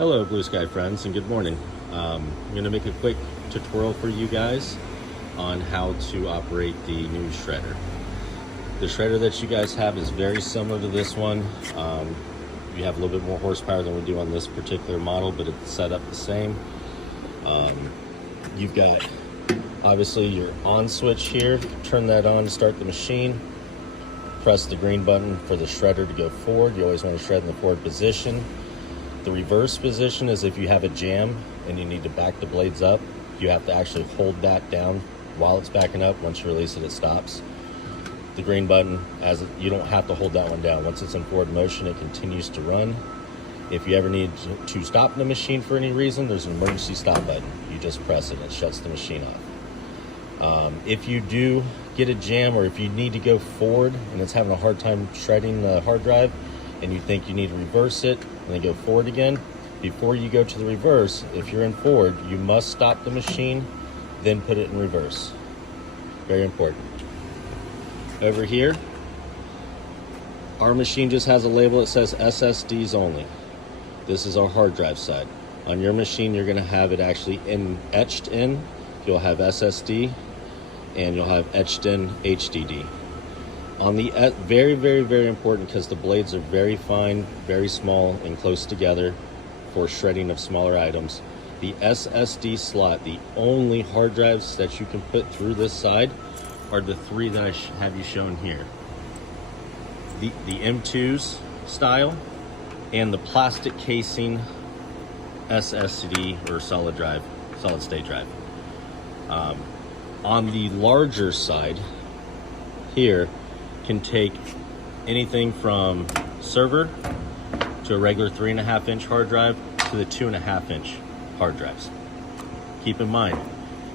Hello Blue Sky friends and good morning. I'm going to make a quick tutorial for you guys on how to operate the new shredder. The shredder that you guys have is very similar to this one. You have a little bit more horsepower than we do on this particular model, but it's set up the same. You've got obviously your on switch here. Turn that on to start the machine. Press the green button for the shredder to go forward. You always want to shred in the forward position. The reverse position is if you have a jam and you need to back the blades up, you have to actually hold that down while it's backing up. Once you release it, it stops. The green button, you don't have to hold that one down. Once it's in forward motion, it continues to run. If you ever need to stop the machine for any reason, there's an emergency stop button. You just press it and it shuts the machine off. If you do get a jam, or if you need to go forward and it's having a hard time shredding the hard drive and you think you need to reverse it and then go forward again, before you go to the reverse, if you're in forward, you must stop the machine, then put it in reverse. Very important. Over here, our machine just has a label that says SSDs only. This is our hard drive side. On your machine, you're gonna have it actually etched in. You'll have SSD and you'll have etched in HDD. On the very, very, very important, because the blades are very fine, very small and close together for shredding of smaller items. The SSD slot, the only hard drives that you can put through this side are the three that I have you shown here. The M2s style and the plastic casing SSD or solid state drive. On the larger side here, can take anything from server to a regular 3.5-inch hard drive to the 2.5-inch hard drives. Keep in mind,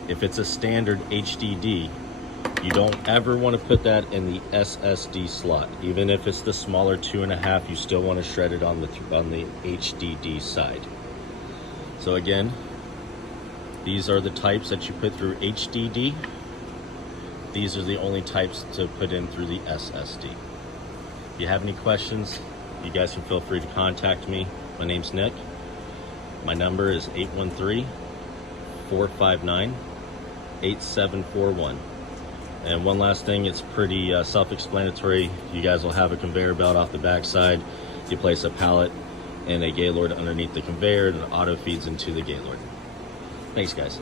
if it's a standard HDD, you don't ever want to put that in the SSD slot. Even if it's the smaller 2.5, you still want to shred it on the HDD side. So again, these are the types that you put through HDD. These are the only types to put in through the SSD. If you have any questions, you guys can feel free to contact me. My name's Nick. My number is 813-459-8741. And one last thing, it's pretty self-explanatory. You guys will have a conveyor belt off the backside. You place a pallet and a Gaylord underneath the conveyor, and it auto feeds into the Gaylord. Thanks, guys.